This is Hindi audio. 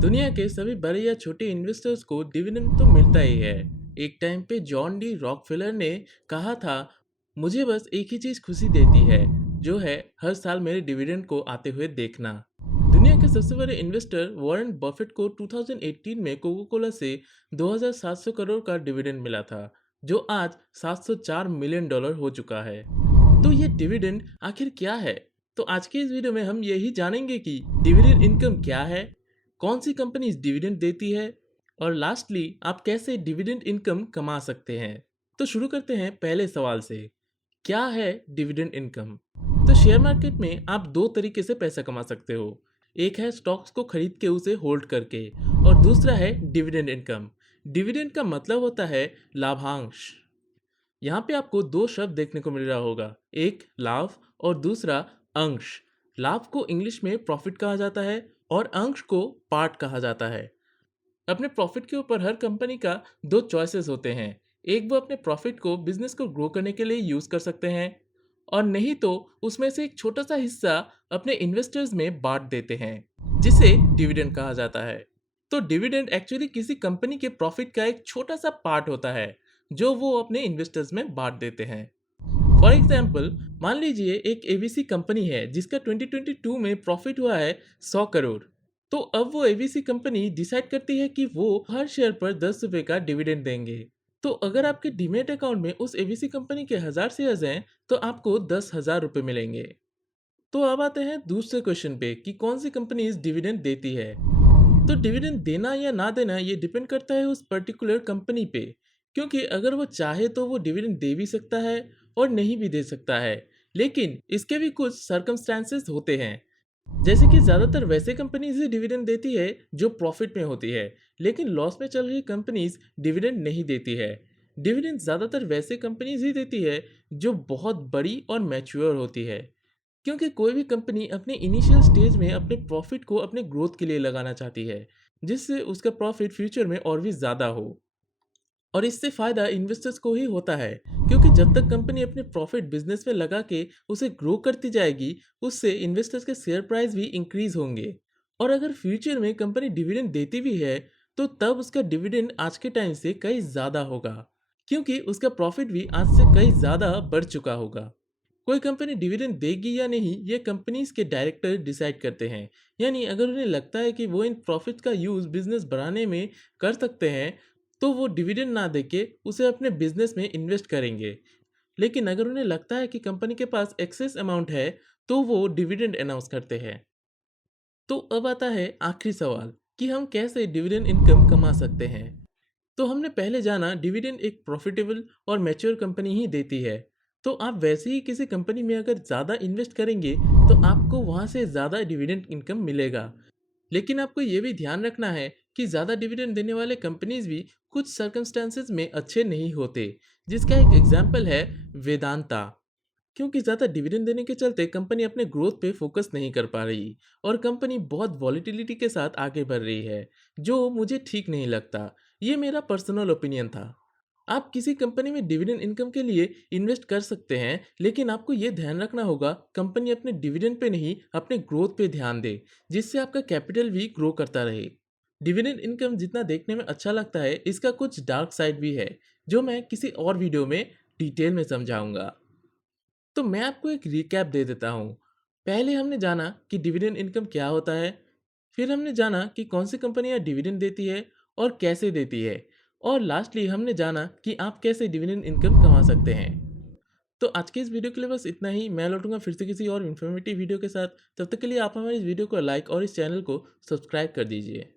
दुनिया के सभी बड़े या छोटे इन्वेस्टर्स को डिविडेंड तो मिलता ही है। एक टाइम पे जॉन डी रॉकफेलर ने कहा था, मुझे बस एक ही चीज खुशी देती है, जो है हर साल मेरे डिविडेंड को आते हुए देखना। दुनिया के सबसे बड़े इन्वेस्टर वॉरेन बफेट को 2018 में कोका कोला से 2700 करोड़ का डिविडेंड मिला था, जो आज $704 मिलियन हो चुका है। तो ये डिविडेंड आखिर क्या है? तो आज के इस वीडियो में हम यही जानेंगे कि डिविडेंड इनकम क्या है, कौन सी कंपनी डिविडेंड देती है, और लास्टली आप कैसे डिविडेंड इनकम कमा सकते हैं। तो शुरू करते हैं पहले सवाल से, क्या है डिविडेंड इनकम? तो शेयर मार्केट में आप दो तरीके से पैसा कमा सकते हो। एक है स्टॉक्स को खरीद के उसे होल्ड करके, और दूसरा है डिविडेंड इनकम। डिविडेंड का मतलब होता है लाभांश। यहाँ पे आपको दो शब्द देखने को मिल रहा होगा, एक लाभ और दूसरा अंश। लाभ को इंग्लिश में प्रॉफिट कहा जाता है और अंश को पार्ट कहा जाता है। अपने प्रॉफिट के ऊपर हर कंपनी का दो चॉइसेस होते हैं। एक, वो अपने प्रॉफिट को बिजनेस को ग्रो करने के लिए यूज कर सकते हैं, और नहीं तो उसमें से एक छोटा सा हिस्सा अपने इन्वेस्टर्स में बांट देते हैं, जिसे डिविडेंड कहा जाता है। तो डिविडेंड एक्चुअली किसी कंपनी के प्रॉफिट का एक छोटा सा पार्ट होता है, जो वो अपने इन्वेस्टर्स में बांट देते हैं। फॉर एग्जाम्पल, मान लीजिए एक एबीसी कंपनी है जिसका 2022 में प्रॉफिट हुआ है 100 करोड़। तो अब वो एबीसी कंपनी डिसाइड करती है कि वो हर शेयर पर 10 रुपए का डिविडेंड देंगे। तो अगर आपके डीमेट अकाउंट में उस एबीसी कंपनी के 1000 शेयर्स हैं, तो आपको 10,000 रुपए मिलेंगे। तो अब आते हैं दूसरे क्वेश्चन पे कि कौन सी कंपनी इस डिविडेंड देती है। तो डिविडेंड देना या ना देना ये डिपेंड करता है उस पर्टिकुलर कंपनी पे, क्योंकि अगर वो चाहे तो वो डिविडेंड दे भी सकता है और नहीं भी दे सकता है। लेकिन इसके भी कुछ सर्कमस्टेंसेस होते हैं, जैसे कि ज़्यादातर वैसे कंपनीज ही डिविडेंड देती है जो प्रॉफिट में होती है, लेकिन लॉस में चल रही कंपनीज डिविडेंड नहीं देती है। डिविडेंड ज़्यादातर वैसे कंपनीज ही देती है जो बहुत बड़ी और मैच्योर होती है, क्योंकि कोई भी कंपनी अपने इनिशियल स्टेज में अपने प्रॉफिट को अपने ग्रोथ के लिए लगाना चाहती है, जिससे उसका प्रॉफिट फ्यूचर में और भी ज़्यादा हो। और इससे फ़ायदा इन्वेस्टर्स को ही होता है, क्योंकि जब तक कंपनी अपने प्रॉफिट बिजनेस में लगा के उसे ग्रो करती जाएगी, उससे इन्वेस्टर्स के शेयर प्राइस भी इंक्रीज होंगे। और अगर फ्यूचर में कंपनी डिविडेंड देती भी है, तो तब उसका डिविडेंड आज के टाइम से कहीं ज़्यादा होगा, क्योंकि उसका प्रॉफिट भी आज से कहीं ज़्यादा बढ़ चुका होगा। कोई कंपनी डिविडेंड देगी या नहीं, ये कंपनीज के डायरेक्टर डिसाइड करते हैं। यानी अगर उन्हें लगता है कि वो इन प्रॉफिट का यूज़ बिजनेस बढ़ाने में कर सकते हैं, तो वो डिविडेंड ना देके उसे अपने बिजनेस में इन्वेस्ट करेंगे। लेकिन अगर उन्हें लगता है कि कंपनी के पास एक्सेस अमाउंट है, तो वो डिविडेंड अनाउंस करते हैं। तो अब आता है आखिरी सवाल कि हम कैसे डिविडेंड इनकम कमा सकते हैं। तो हमने पहले जाना डिविडेंड एक प्रॉफिटेबल और मैच्योर कंपनी ही देती है। तो आप वैसे ही किसी कंपनी में अगर ज़्यादा इन्वेस्ट करेंगे, तो आपको वहाँ से ज़्यादा डिविडेंड इनकम मिलेगा। लेकिन आपको ये भी ध्यान रखना है कि ज़्यादा डिविडेंड देने वाले कंपनीज भी कुछ सर्कमस्टेंसेस में अच्छे नहीं होते, जिसका एक एग्जाम्पल है वेदांता। क्योंकि ज़्यादा डिविडेंड देने के चलते कंपनी अपने ग्रोथ पे फोकस नहीं कर पा रही, और कंपनी बहुत वॉलीटिलिटी के साथ आगे बढ़ रही है, जो मुझे ठीक नहीं लगता। ये मेरा पर्सनल ओपिनियन था। आप किसी कंपनी में डिविडेंड इनकम के लिए इन्वेस्ट कर सकते हैं, लेकिन आपको ये ध्यान रखना होगा कंपनी अपने डिविडेंड पे नहीं, अपने ग्रोथ पे ध्यान दे, जिससे आपका कैपिटल भी ग्रो करता रहे। डिविडेंड इनकम जितना देखने में अच्छा लगता है, इसका कुछ डार्क साइड भी है, जो मैं किसी और वीडियो में डिटेल में समझाऊंगा। तो मैं आपको एक रिकैप दे देता हूँ। पहले हमने जाना कि डिविडेंड इनकम क्या होता है, फिर हमने जाना कि कौन सी कंपनियां डिविडेंड देती है और कैसे देती है, और लास्टली हमने जाना कि आप कैसे डिविडेंड इनकम कमा सकते हैं। तो आज के इस वीडियो के लिए बस इतना ही। मैं लौटूंगा फिर से किसी और इन्फॉर्मेटिव वीडियो के साथ। तब तक के लिए आप हमारे इस वीडियो को लाइक और इस चैनल को सब्सक्राइब कर दीजिए।